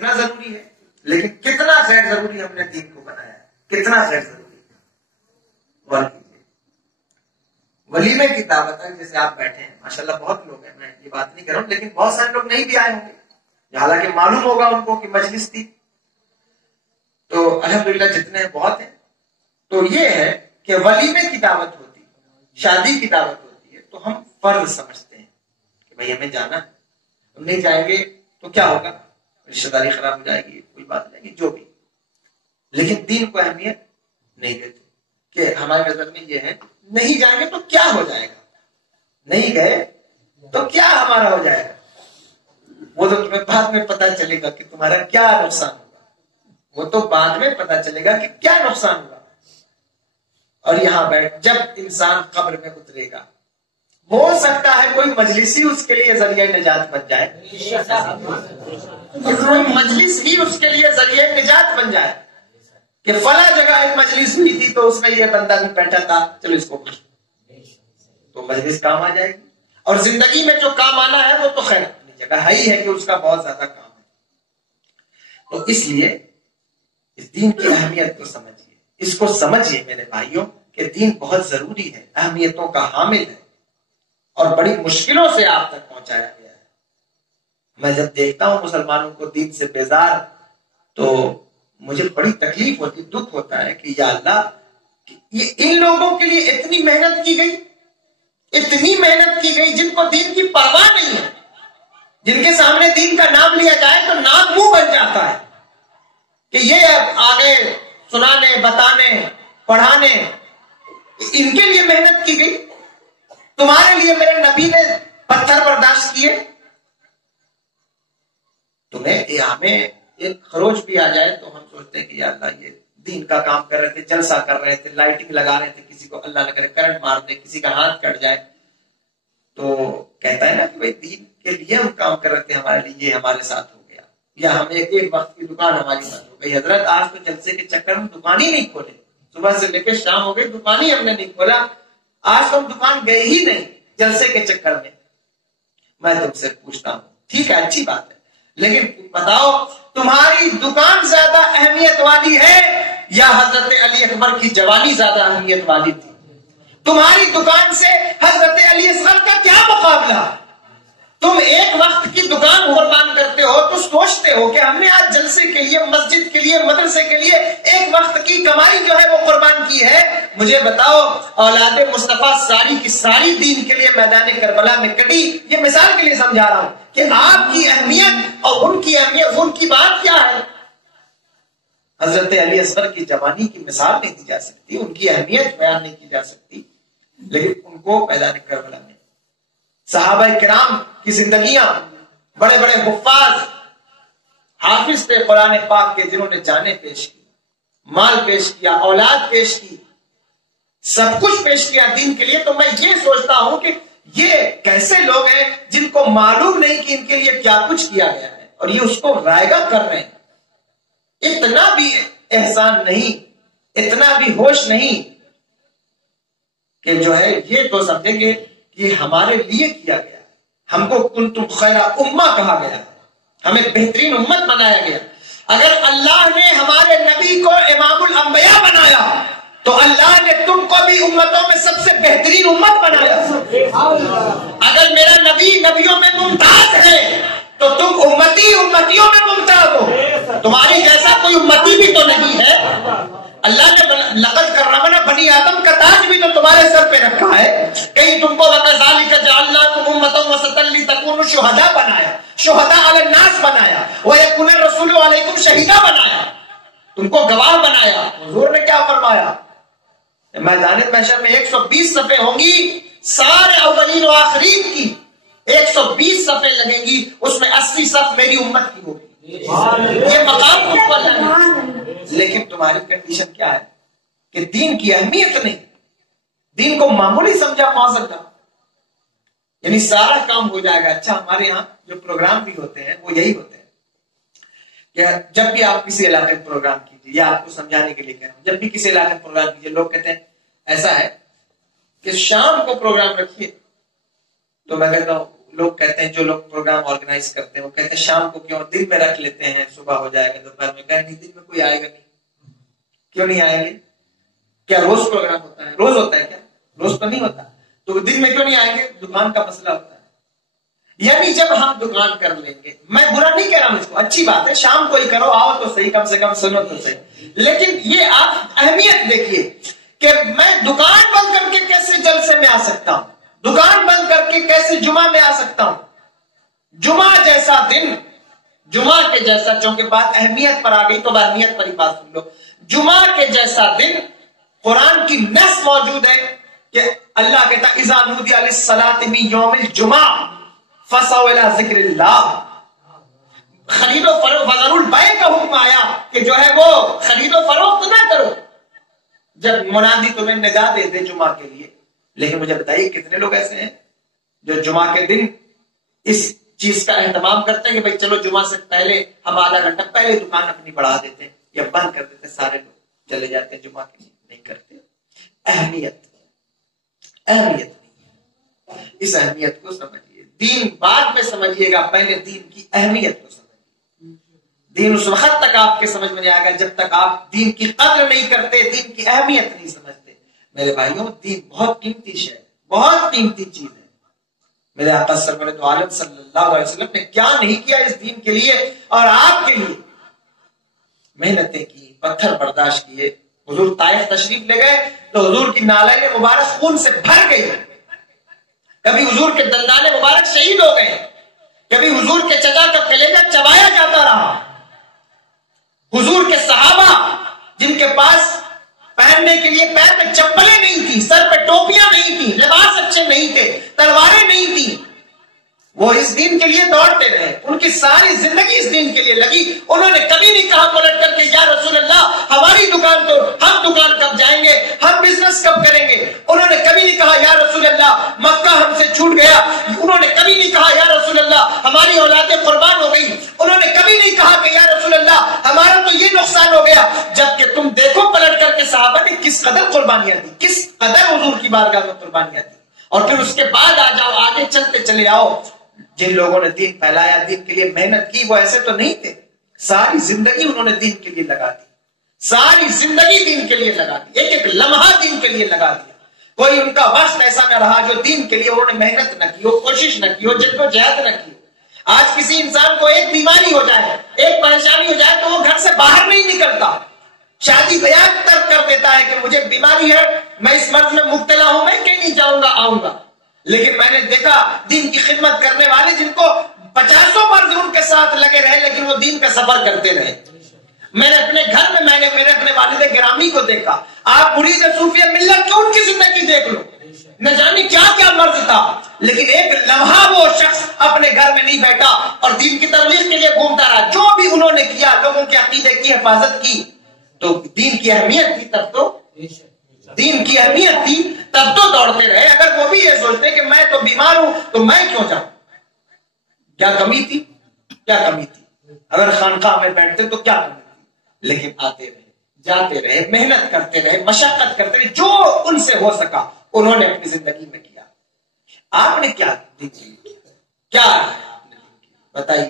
اتنا ضروری ہے، لیکن کتنا غیر ضروری ہم نے دین کو بنایا ہے، کتنا غیر ضروری ہے۔ غور کیجیے، ولیمے کی دعوت ہے، جیسے آپ بیٹھے ہیں ماشاءاللہ بہت لوگ ہیں، میں یہ بات نہیں کر رہا ہوں، لیکن بہت سارے لوگ نہیں بھی آئے ہوں گے، حالانکہ معلوم ہوگا ان کو کہ مجلس تھی، تو الحمدللہ جتنے ہیں بہت ہیں۔ تو یہ ہے کہ ولیمے کی دعوت ہوتی ہے، شادی کی دعوت ہوتی ہے، تو ہم فرض سمجھتے ہیں کہ بھئی ہمیں جانا ہے، ہم نہیں جائیں گے تو کیا ہوگا، رشتہ داری خراب ہو جائے گی، کوئی بات نہیں، جو بھی، لیکن دین کو اہمیت نہیں دیتے کہ ہماری نظر میں یہ ہے نہیں جائیں گے تو کیا ہو جائے گا، نہیں گئے تو کیا ہمارا ہو جائے گا، وہ تو تمہیں بعد میں پتا چلے گا کہ تمہارا کیا نقصان ہوگا، وہ تو بعد میں پتا چلے گا کہ کیا نقصان ہوگا۔ اور یہاں بیٹھ جب انسان قبر میں اترے گا، ہو سکتا ہے کوئی مجلسی اس کے لیے ذریعہ نجات بن جائے، کوئی مجلس ہی اس کے لیے ذریعہ نجات بن جائے کہ فلاں جگہ ایک مجلس ہوئی تھی تو اس میں یہ بندہ بھی بیٹھا تھا، چلو اس کو تو مجلس کام آ جائے گی، اور زندگی میں جو کام آنا ہے وہ تو خیر اپنی جگہ ہے ہی ہے کہ اس کا بہت زیادہ کام ہے۔ تو اس لیے اس دین کی اہمیت کو سمجھیے، اس کو سمجھیے میرے بھائیوں کہ دین بہت ضروری ہے، اہمیتوں کا حامل ہے، اور بڑی مشکلوں سے آپ تک پہنچایا گیا ہے۔ میں جب دیکھتا ہوں مسلمانوں کو دین سے بیزار تو مجھے بڑی تکلیف ہوتی، دکھ ہوتا ہے کہ یا اللہ، یہ ان لوگوں کے لیے اتنی محنت کی گئی، اتنی محنت کی گئی جن کو دین کی پرواہ نہیں ہے، جن کے سامنے دین کا نام لیا جائے تو نام منہ بن جاتا ہے کہ یہ آگے سنانے، بتانے، پڑھانے، ان کے لیے محنت کی گئی۔ تمہارے لیے میرے نبی نے پتھر برداشت کیے، تمہیں ہمیں ایک خروج بھی آ جائے تو ہم سوچتے ہیں کہ یا اللہ یہ دین کا کام کر رہے تھے، جلسہ کر رہے تھے، لائٹنگ لگا رہے تھے، کسی کو اللہ نہ کرے کرنٹ مار دے، کسی کا ہاتھ کٹ جائے، تو کہتا ہے نا کہ بھائی دین کے لیے ہم کام کر رہے تھے، ہمارے لیے یہ ہمارے ساتھ ہو گیا، یا ہم ایک وقت کی دکان ہماری بند ہو گئی، حضرت آج تو جلسے کے چکر میں دکان ہی نہیں کھولے، صبح سے لے کے شام ہو گئی دکان ہی ہم نے نہیں کھولا، آج تو ہم دکان گئے ہی نہیں جلسے کے چکر میں۔ میں تم سے پوچھتا ہوں، ٹھیک ہے اچھی بات ہے، لیکن بتاؤ تمہاری دکان زیادہ اہمیت والی ہے یا حضرت علی اکبر کی جوانی زیادہ اہمیت والی تھی؟ تمہاری دکان سے حضرت علی اصغر کا کیا مقابلہ؟ تم ایک وقت کی دکان قربان کرتے ہو تو سوچتے ہو کہ ہم نے آج جلسے کے لیے، مسجد کے لیے، مدرسے کے لیے ایک وقت کی کمائی جو ہے وہ قربان کی ہے۔ مجھے بتاؤ اولاد مصطفیٰ ساری کی ساری دین کے لیے میدان کربلا میں کٹی، یہ مثال کے لیے سمجھا رہا ہوں کہ آپ کی اہمیت اور ان کی اہمیت، ان کی بات کیا ہے۔ حضرت علی اصغر کی جوانی کی مثال نہیں دی جا سکتی، ان کی اہمیت بیان نہیں کی جا سکتی، لیکن ان کو میدان کربلا میں صحابہ کرام کی زندگیاں، بڑے بڑے حفاظ، حافظ تھے قرآن پاک کے، جنہوں نے جانیں پیش کی، مال پیش کیا، اولاد پیش کی، سب کچھ پیش کیا دین کے لیے۔ تو میں یہ سوچتا ہوں کہ یہ کیسے لوگ ہیں جن کو معلوم نہیں کہ ان کے لیے کیا کچھ کیا گیا ہے، اور یہ اس کو رائگاں کر رہے ہیں۔ اتنا بھی احسان نہیں، اتنا بھی ہوش نہیں کہ جو ہے یہ تو سمجھے کہ یہ ہمارے لیے کیا گیا ہے، ہم کو کنتم خیر امہ کہا گیا ہے، ہمیں بہترین امت بنایا گیا۔ اگر اللہ نے ہمارے نبی کو امام الانبیاء بنایا تو اللہ نے تم کو بھی امتوں میں سب سے بہترین امت بنایا۔ اگر میرا نبی نبیوں میں ممتاز ہے تو تم امتی امتیوں میں ممتاز ہو، تمہاری جیسا کوئی امتی بھی تو نہیں ہے۔ اللہ نے لقد کرمنا بنی آدم کا تاج بھی تو تمہارے سر پہ رکھا ہے، کہیں تم کو وَكَذَلِكَ جَعَلْنَاكُمْ أُمَّةً وَسَطًا لِتَكُونُوا شُهَدَاءَ بنایا، شہداء علی الناس بنایا، وَيَكُونَ الرَّسُولُ عَلَيْكُمْ شَهِيدًا بنایا، تم کو گواہ بنایا۔ حضور نے کیا فرمایا؟ میدان محشر میں 120 صفیں ہوں گی، سارے اولین و آخرین کی 120 صفیں لگیں گی، اس میں 80 صف میری امت کی ہوگی۔ یہ مقام تم کو اللہ، لیکن تمہاری کنڈیشن کیا ہے کہ دین کی اہمیت نہیں، دین کو معمولی سمجھا پا سکتا، یعنی سارا کام ہو جائے گا۔ اچھا ہمارے یہاں جو پروگرام بھی ہوتے ہیں وہ یہی ہوتے ہیں کہ جب بھی آپ کسی علاقے میں پروگرام کیجیے، یا آپ کو سمجھانے کے لیے کہہ رہا ہوں، جب بھی کسی علاقے میں پروگرام کیجیے، لوگ کہتے ہیں ایسا ہے کہ شام کو پروگرام رکھیے، تو میں کہتا ہوں لوگ کہتے ہیں جو لوگ پروگرام آرگنائز کرتے ہیں وہ کہتے ہیں شام کو کیوں دن میں رکھ لیتے ہیں, صبح ہو جائے گا دوپہر میں. کہیں نہیں, دن میں کوئی آئے گا نہیں. کیوں نہیں آئیں گے؟ کیا روز پروگرام ہوتا ہے؟ روز ہوتا ہے کیا؟ روز تو نہیں ہوتا. تو دن میں کیوں نہیں آئیں گے؟ دکان کا مسئلہ ہوتا ہے. یعنی جب ہم دکان کر لیں گے, میں برا نہیں کہہ رہا ہوں اس کو, اچھی بات ہے, شام کو ہی کرو, آؤ تو صحیح, کم سے کم سنو تو صحیح. لیکن یہ آپ اہمیت دیکھیے کہ میں دکان بند کر کے کیسے جلسے میں آ سکتا ہوں, دکان بند کر کے کیسے جمعہ میں آ سکتا ہوں. جمعہ جیسا دن, جمعہ کے جیسا, چونکہ بات اہمیت پر آ گئی تو اہمیت پر ہی بات سن لو. جمعہ کے جیسا دن قرآن کی نص موجود ہے کہ اللہ کہتا اذا نودی للصلاۃ من یوم الجمعہ فسعوا الی ذکر اللہ. خرید و فروخت وذروا البیع کا حکم آیا کہ جو ہے وہ خرید و فروخت نہ کرو جب منادی تمہیں ندا دے دے جمعہ کے لیے. لیکن مجھے بتائیے کتنے لوگ ایسے ہیں جو جمعہ کے دن اس چیز کا اہتمام کرتے ہیں کہ بھائی چلو جمعہ سے پہلے ہم آدھا گھنٹہ پہلے دکان اپنی بڑھا دیتے ہیں یا بند کر دیتے ہیں, سارے لوگ چلے جاتے ہیں جمعہ کے لیے. نہیں کرتے. اہمیت نہیں ہے. اس اہمیت کو سمجھیے. دین بعد میں سمجھیے گا, پہلے دین کی اہمیت کو سمجھیے. دین اس وقت تک آپ کے سمجھ میں نہیں آئے گا جب تک آپ دین کی قدر نہیں کرتے, دین کی اہمیت نہیں سمجھتے. میرے بھائیوں, دین بہت قیمتی شے ہے, بہت قیمتی چیز ہے. میرے آقا سرور عالم صلی اللہ علیہ وسلم نے کیا نہیں کیا اس دین کے لیے اور آپ کے لیے. محنتیں کی, پتھر برداشت کیے. حضور طائف تشریف لے گئے تو حضور کی نالین مبارک خون سے بھر گئی. کبھی حضور کے دندان مبارک شہید ہو گئے, کبھی حضور کے چچا کا کلیجہ چبایا جاتا رہا. حضور کے صحابہ جن کے پاس پہننے کے لیے پیر میں چپلیں نہیں تھی, سر پہ ٹوپیاں نہیں تھی, لباس اچھے نہیں تھے, تلواریں نہیں تھی, وہ اس دین کے لیے دوڑتے رہے. ان کی ساری زندگی اس دین کے لیے لگی. انہوں نے کبھی نہیں کہا پلٹ کر کے یا رسول اللہ ہماری دکان تو, ہم دکان کب جائیں گے, ہم بزنس کب کریں گے. انہوں نے کبھی نہیں کہا یا رسول اللہ مکہ ہم سے چھوٹ گیا. انہوں نے کبھی نہیں کہا یا رسول اللہ ہماری اولادیں قربان ہو گئی. انہوں نے کبھی نہیں کہا کہ یا رسول اللہ ہمارا تو یہ نقصان ہو گیا. جبکہ تم دیکھو پلٹ کر کے صحابہ نے کس قدر قربانیاں دی, کس قدر حضور کی بارگاہ میں قربانیاں دی. اور پھر اس کے بعد آ جاؤ, آگے چلتے چلے آؤ. جن لوگوں نے دین پھیلایا, دین کے لیے محنت کی, وہ ایسے تو نہیں تھے. ساری زندگی انہوں نے دین کے لیے لگا دی, ساری زندگی دین کے لیے لگا دی, ایک ایک لمحہ دین کے لیے لگا دیا. کوئی ان کا وقت ایسا نہ رہا جو دین کے لیے انہوں نے محنت نہ کی ہو, کوشش نہ کی ہو, جدوجہد نہ کی ہو. آج کسی انسان کو ایک بیماری ہو جائے, ایک پریشانی ہو جائے تو وہ گھر سے باہر نہیں نکلتا, شادی بیاہ ترک کر دیتا ہے کہ مجھے بیماری ہے, میں اس مرض میں مبتلا ہوں, میں کہیں نہیں جاؤں گا, آؤں گا. لیکن میں نے دیکھا دین کی خدمت کرنے والے جن کو 50 مرض ان کے ساتھ لگے رہے لیکن وہ دین کا سفر کرتے رہے. میں نے اپنے گھر میں نے اپنے والد گرامی کو دیکھا. آپ مرید صوفیہ ملت کی ان کی زندگی دیکھ لو, نہ جانے کیا کیا مرض تھا, لیکن ایک لمحہ وہ شخص اپنے گھر میں نہیں بیٹھا اور دین کی تبلیغ کے لیے گھومتا رہا. جو بھی انہوں نے کیا, لوگوں کے عقیدے کی حفاظت کی, تو دین کی اہمیت تھی تب تو, دین کی اہمیت تھی تب تو دوڑتے رہے. اگر وہ بھی یہ سوچتے کہ میں تو بیمار ہوں تو میں کیوں جاؤں, کیا کمی تھی, کیا کمی تھی. اگر خانقاہ میں بیٹھتے تو کیا کمی تھی. لیکن آتے رہے, جاتے رہے, محنت کرتے رہے, مشقت کرتے رہے, جو ان سے ہو سکا انہوں نے اپنی زندگی میں کیا. آپ نے کیا کیا آپ نے بتائیے.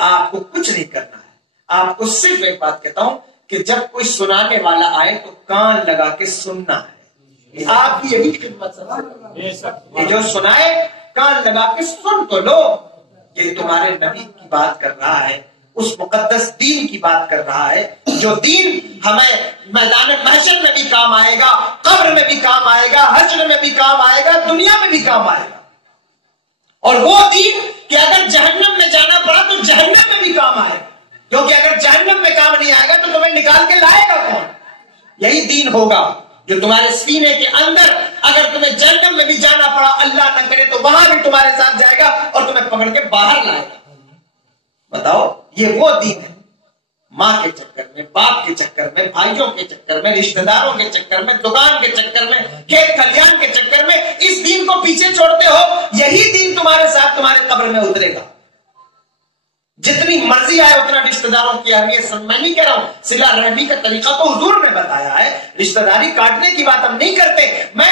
آپ کو کچھ نہیں کرنا ہے, آپ کو صرف ایک بات کہتا ہوں کہ جب کوئی سنانے والا آئے تو کان لگا کے سننا ہے. آپ کی یہی خدمت سمجھ, جو سنائے کان لگا کے سن تو لو. یہ تمہارے نبی کی بات کر رہا ہے, اس مقدس دین کی بات کر رہا ہے, جو دین ہمیں میدان محشر میں بھی کام آئے گا, قبر میں بھی کام آئے گا, حشر میں بھی کام آئے گا, دنیا میں بھی کام آئے گا. اور وہ دین کہ اگر جہنم میں جانا پڑا تو جہنم میں بھی کام آئے گا, کیونکہ اگر جہنم میں کام نہیں آئے گا تو تمہیں نکال کے لائے گا کون. یہی دین ہوگا جو تمہارے سینے کے اندر, اگر تمہیں جہنم میں بھی جانا پڑا, اللہ نہ کرے, تو وہاں بھی تمہارے ساتھ جائے گا اور تمہیں پکڑ کے باہر لائے گا. بتاؤ, یہ وہ دین ہے. ماں کے چکر میں, باپ کے چکر میں, بھائیوں کے چکر میں, رشتہ داروں کے چکر میں, دکان کے چکر میں, کھیت کھلیان کے چکر میں اس دین کو پیچھے چھوڑتے ہو. یہی دین تمہارے ساتھ تمہارے قبر میں اترے گا. جتنی مرضی آئے اتنا رشتہ داروں کی اہمیت. میں نہیں کہہ رہا ہوں, صلہ رحمی کا طریقہ تو حضور نے بتایا ہے, رشتہ داری کاٹنے کی بات ہم نہیں کرتے. میں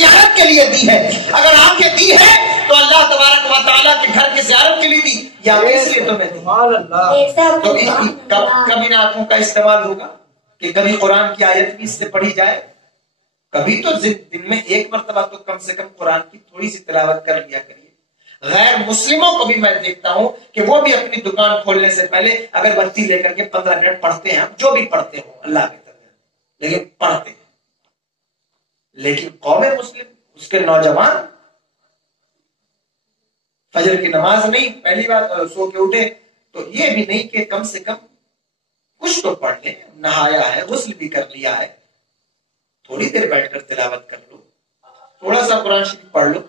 زیارت کے لیے دی ہے. اگر آنکھیں دی ہے تو اللہ تبارک و تعالیٰ کے گھر کی زیارت کے لیے دی یا اس لیے تمہیں دی. تو کبھی نہ آنکھوں کا استعمال ہوگا کہ کبھی قرآن کی آیت بھی اس سے پڑھی جائے, کبھی تو دن میں ایک مرتبہ تو کم سے کم قرآن کی تھوڑی سی تلاوت کر لیا کریے. غیر مسلموں کو بھی میں دیکھتا ہوں کہ وہ بھی اپنی دکان کھولنے سے پہلے اگر بتی لے کر کے 15 منٹ پڑھتے ہیں, جو بھی پڑھتے ہوں اللہ کی طرف, لیکن پڑھتے ہیں. لیکن قوم مسلم, اس کے نوجوان فجر کی نماز نہیں, پہلی بار سو کے اٹھے تو یہ بھی نہیں کہ کم سے کم کچھ تو پڑھ لیں, نہایا ہے, غسل بھی کر لیا ہے, تھوڑی دیر بیٹھ کر تلاوت کر لو, تھوڑا سا قرآن شریف پڑھ لو,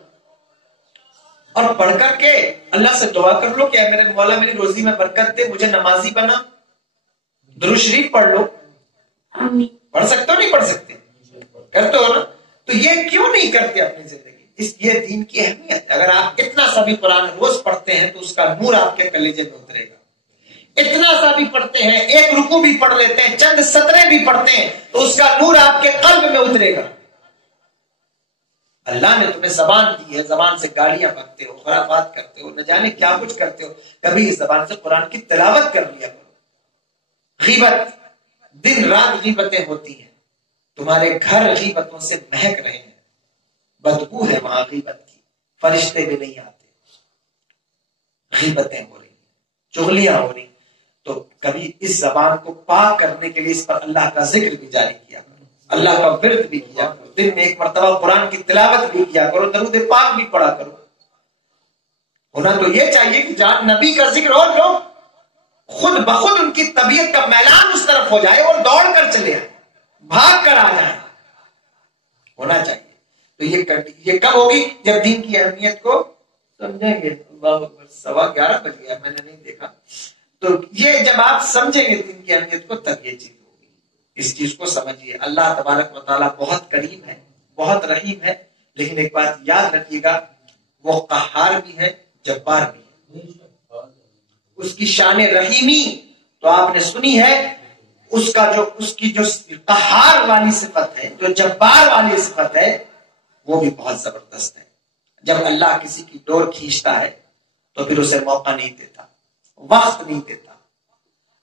اور پڑھ کر کے اللہ سے دعا کر لو کہ اے میرے مولا میری روزی میں برکت دے, مجھے نمازی بنا. درود شریف پڑھ لو. پڑھ سکتے ہو نہیں پڑھ سکتے, کرتے ہو نا. تو یہ کیوں نہیں کرتے اپنی زندگی؟ یہ دین کی اہمیت. اگر آپ اتنا سا بھی قرآن روز پڑھتے ہیں تو اس کا نور آپ کے کلیجے میں اترے گا. اتنا سا بھی پڑھتے ہیں, ایک رکوع بھی پڑھ لیتے ہیں, چند سطریں بھی پڑھتے ہیں تو اس کا نور آپ کے قلب میں اترے گا. اللہ نے تمہیں زبان دی ہے, زبان سے گالیاں بکتے ہو, خرافات کرتے ہو, نہ جانے کیا کچھ کرتے ہو, کبھی اس زبان سے قرآن کی تلاوت کر لیا کرو. غیبت, دن رات غیبتیں ہوتی ہیں, تمہارے گھر غیبتوں سے مہک رہے ہیں, بدبو ہے وہاں غیبت کی, فرشتے بھی نہیں آتے, غیبتیں ہو رہی ہیں, چغلیاں ہو رہی. تو کبھی اس زبان کو پاک کرنے کے لیے اس پر اللہ کا ذکر بھی جاری کیا کرو, اللہ کا ورد بھی کیا کرو, دن میں ایک مرتبہ قرآن کی تلاوت بھی کیا کرو, درود پاک بھی پڑھا کرو. ہونا تو یہ چاہیے کہ جہاں نبی کا ذکر ہو, لوگ خود بخود ان کی طبیعت کا میلان اس طرف ہو جائے اور دوڑ کر چلے آئے, بھاگ کر آ جائیں. ہونا چاہیے. تو یہ کب ہوگی؟ جب دین کی اہمیت کو سمجھیں گے. 11:15 بج گیا, میں نے نہیں دیکھا. تو یہ جب آپ سمجھیں گے دین کی اہمیت کو, تب یہ چیز ہوگی. اس چیز کو سمجھیے. اللہ تبارک و تعالیٰ بہت کریم ہے, بہت رحیم ہے, لیکن ایک بات یاد رکھیے گا, وہ قہار بھی ہے, جبار بھی ہے. اس کی شان رحیمی تو آپ نے سنی ہے, اس کی جو قہار والی صفت ہے, جو جبار والی صفت ہے, وہ بھی بہت زبردست ہے. جب اللہ کسی کی ڈور کھینچتا ہے تو پھر اسے موقع نہیں دیتا, وقت نہیں دیتا.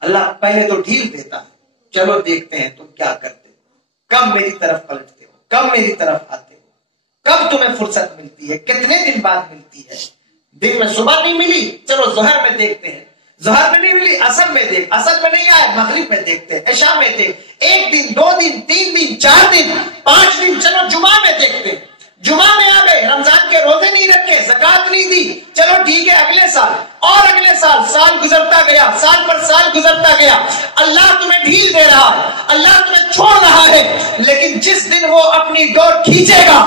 اللہ پہلے تو ڈھیل دیتا ہے, چلو دیکھتے ہیں تم کیا کرتے ہو, کب میری طرف پلٹتے ہو, کب میری طرف آتے ہو, کب تمہیں فرصت ملتی ہے, کتنے دن بعد ملتی ہے. دن میں صبح نہیں ملی, چلو ظہر میں دیکھتے ہیں, ظہر میں نہیں ملی, اصل میں دیکھ, اصل میں نہیں آئے, مغرب میں دیکھتے ہیں, عشاء میں دیکھ, 1 دن 2 دن 3 دن 4 دن 5 دن, چلو جمعہ میں دیکھتے ہیں. جمعہ میں آ گئے, رمضان کے روزے نہیں رکھے, زکات نہیں دی, چلو ٹھیک ہے اگلے سال اور اگلے سال, سال گزرتا گیا, سال پر سال گزرتا گیا. اللہ تمہیں ڈھیل دے رہا ہے, اللہ تمہیں چھوڑ رہا ہے, لیکن جس دن وہ اپنی ڈور کھینچے گا,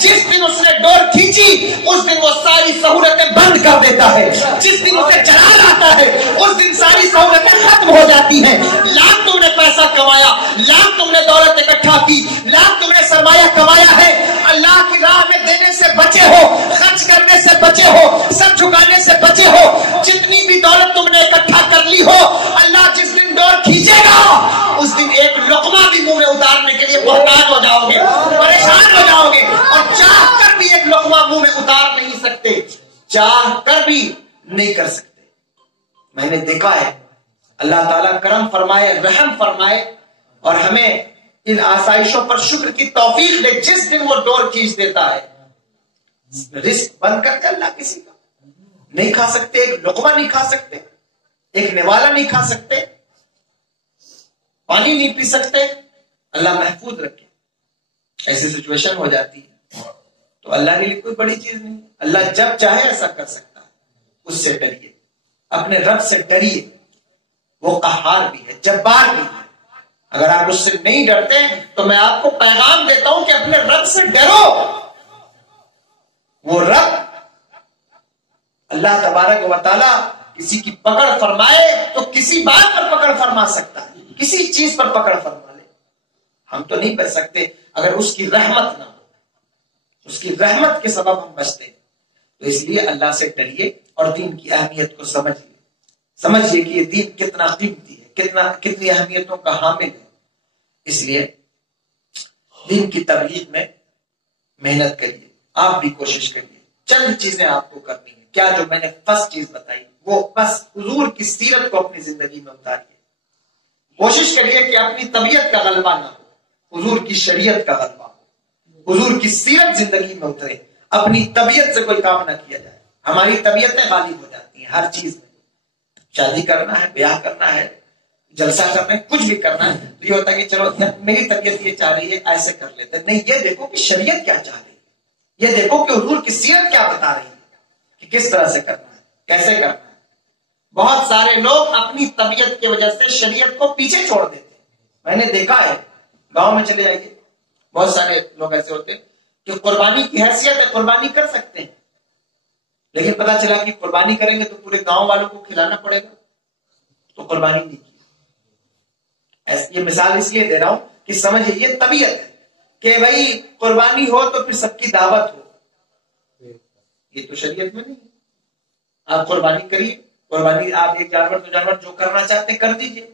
جس دن اس نے ڈور کھینچی, اس دن وہ ساری سہولتیں بند کر دیتا ہے. جس دن اسے جلال آتا ہے, اس دن ساری سہولتیں ختم ہو جاتی ہیں. لاکھ تم نے پیسہ کمایا, لاکھ تم نے دولت اکٹھا کی, لاکھ تم نے سرمایہ کمایا ہے, اللہ کی راہ میں دینے سے بچے ہو, خرچ کرنے سے بچے ہو, سر جھکانے سے بچے ہو, جتنی بھی دولت تم نے اکٹھا کر لی ہو, اللہ جس دن ڈور کھینچے گا, اس دن ایک لقمہ بھی منہ میں اتارنے کے لیے محتاج ہو جاؤ گے, پریشان ہو جاؤ گے, اور چاہ کر بھی ایک لقمہ منہ میں اتار نہیں سکتے, چاہ کر بھی نہیں کر سکتے. میں نے دیکھا ہے, اللہ تعالیٰ کرم فرمائے, رحم فرمائے, اور ہمیں ان آسائشوں پر شکر کی توفیق دے. جس دن وہ ڈور کھینچ دیتا ہے, رزق بند کر کے اللہ کسی کا نہیں کھا سکتے, ایک لقمہ نہیں کھا سکتے, ایک نوالا نہیں کھا سکتے, پانی نہیں پی سکتے. اللہ محفوظ رکھے. ایسی سچویشن ہو جاتی ہے تو اللہ کے لیے کوئی بڑی چیز نہیں. اللہ جب چاہے ایسا کر سکتا ہے. اس سے ڈریے, اپنے رب سے ڈریے, وہ قہار بھی ہے, جبار بھی ہے. اگر آپ اس سے نہیں ڈرتے تو میں آپ کو پیغام دیتا ہوں کہ اپنے رب سے ڈرو. وہ رب اللہ تبارک و تعالی کسی کی پکڑ فرمائے تو کسی بات پر پکڑ فرما سکتا ہے, کسی چیز پر پکڑ فرما لے. ہم تو نہیں بچ سکتے اگر اس کی رحمت نہ ہو, اس کی رحمت کے سبب ہم بچتے ہیں. تو اس لیے اللہ سے ڈریے اور دین کی اہمیت کو سمجھیے. سمجھیے کہ یہ دین کتنا قیمتی ہے, کتنی اہمیتوں کا حامل ہے. اس لیے دین کی تبلیغ میں محنت کریے، آپ بھی کوشش کریے، چند چیزیں آپ کو کرنی ہے. کیا جو میں نے فرسٹ چیز بتائی وہ بس حضور کی سیرت کو اپنی زندگی میں اتاریے. کوشش کریے کہ اپنی طبیعت کا غلبہ نہ ہو، حضور کی شریعت کا غلبہ ہو، حضور کی سیرت زندگی میں اترے، اپنی طبیعت سے کوئی کام نہ کیا جائے. ہماری طبیعتیں غالب ہو جاتی ہیں ہر چیز میں. شادی کرنا ہے، بیاہ کرنا ہے، جلسہ کرنا ہے، کچھ بھی کرنا ہے تو یہ ہوتا ہے کہ چلو میری طبیعت یہ چاہ رہی ہے ایسے کر لیتے ہیں. نہیں، یہ دیکھو کہ شریعت کیا چاہ رہی ہے، یہ دیکھو کہ حضور کی سیرت کیا بتا رہی ہے کہ کس طرح سے کرنا ہے، کیسے کرنا ہے. بہت سارے لوگ اپنی طبیعت کی وجہ سے شریعت کو پیچھے چھوڑ دیتے ہیں. میں نے دیکھا ہے، گاؤں میں چلے جائیے، بہت سارے لوگ ایسے ہوتے ہیں کہ قربانی کی حیثیت ہے، قربانی کر سکتے ہیں، لیکن پتا چلا کہ قربانی کریں گے تو پورے گاؤں والوں کو کھلانا پڑے گا، تو قربانی نہیں کی. یہ مثال اس لیے دے رہا ہوں کہ سمجھے یہ طبیعت ہے کہ بھائی قربانی ہو تو پھر سب کی دعوت ہو. یہ تو شریعت میں نہیں ہے. آپ قربانی کریے، قربانی آپ ایک جانور تو جانور جو کرنا چاہتے ہیں کر دیجئے،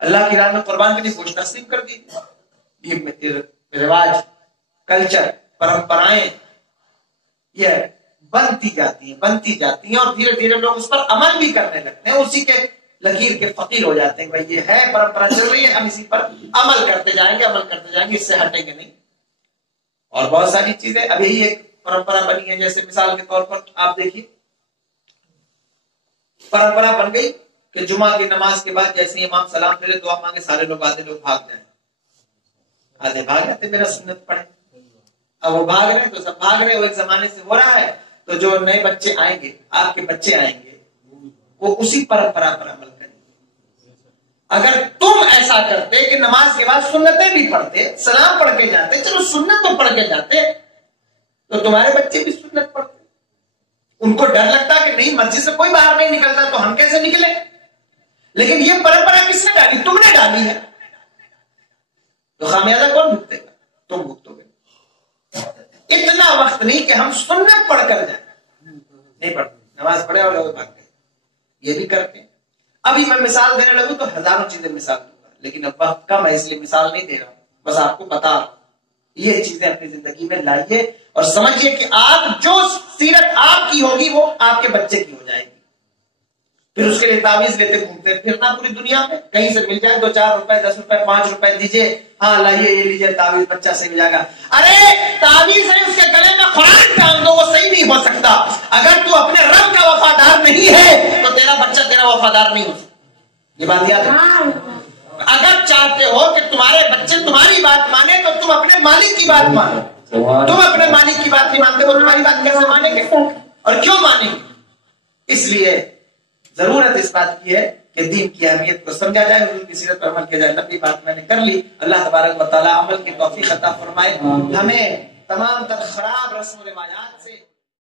اللہ کی راہ میں قربان کے لیے گوشت تقسیم کر دیجیے. یہ رواج، کلچر، پرمپرائیں یہ بنتی جاتی ہیں اور دھیرے دھیرے لوگ اس پر عمل بھی کرنے لگتے ہیں، اسی کے لکیر کے فقیر ہو جاتے ہیں. بھائی یہ ہے پرمپرا چل رہی ہے، ہم اسی پر عمل کرتے جائیں گے، اس سے ہٹیں گے نہیں. اور بہت ساری چیزیں اب یہی ایک پرمپرا بنی ہے. جیسے مثال کے طور پر آپ دیکھیے، پرمپرا بن گئی کہ جمعہ کی نماز کے بعد جیسے امام سلام پھیرے دعا مانگے سارے لوگ آتے لوگ بھاگ جائیں. آدھے بھاگ جاتے میرا سنت پڑھے. اب وہ بھاگ رہے ہیں تو سب بھاگ رہے، وہ ایک زمانے سے ہو رہا ہے. تو جو نئے بچے آئیں گے، آپ کے بچے آئیں گے، وہ اسی پرمپرا پر عمل کریں گے. اگر تم ایسا کرتے کہ نماز کے بعد سنتیں بھی پڑھتے، سلام پڑھ کے جاتے، چلو سنت تو پڑھ کے جاتے، تو تمہارے بچے بھی سنت پڑھتے. ان کو ڈر لگتا کہ نہیں مسجد سے کوئی باہر نہیں نکلتا تو ہم کیسے نکلے. لیکن یہ پرمپرا کس نے ڈالی؟ تم نے ڈالی ہے. تو خامیازہ کون بھگتے گا؟ تم بھگتو گے. اتنا وقت نہیں کہ ہم سنت پڑھ کر جائیں، نہیں پڑھتے، نماز پڑھے اور لوگ بھاگ گئے. یہ بھی کر کے ابھی میں مثال دینے لگوں تو ہزاروں چیزیں مثال دوں گا، لیکن اب وقت کم ہے اس لیے مثال نہیں دے رہا ہوں، بس آپ کو بتا رہا ہوں. یہ چیزیں اپنی زندگی میں لائیے اور سمجھیے کہ آپ جو سیرت آپ کی ہوگی وہ آپ کے بچے کی ہو جائے گی. پھر اس کے لیے تعویذ لیتے گھومتے پھرنا پوری دنیا میں، کہیں سے مل جائے 2-4 روپے 10 روپے 5 روپے دیجیے، ہاں لائیے یہ لیجیے تعویذ، بچہ صحیح ہو جائے گا. ارے تعویذ ہے، اس کے گلے میں قرآن ٹانگ دو، وہ صحیح نہیں ہو سکتا. اگر تو اپنے رب کا وفادار نہیں ہے تو تیرا بچہ تیرا وفادار نہیں ہو سکتا. یہ بات یاد رکھو. اگر چاہتے ہو کہ تمہارے بچے تمہاری بات مانے تو تم اپنے مالک کی بات مانو. تم اپنے مالک کی بات نہیں مانتے، وہ تمہاری بات کیسے مانیں گے اور کیوں مانیں گے؟ اس لیے ضرورت اس بات کی ہے کہ دین کی اہمیت کو سمجھا جائے، حضور کی سیرت پر عمل کیا جائے. لمبی بات میں نے کر لی. اللہ تبارک و تعالی عمل کی توفیق عطا فرمائے. ہمیں تمام تر خراب رسم و رواجات سے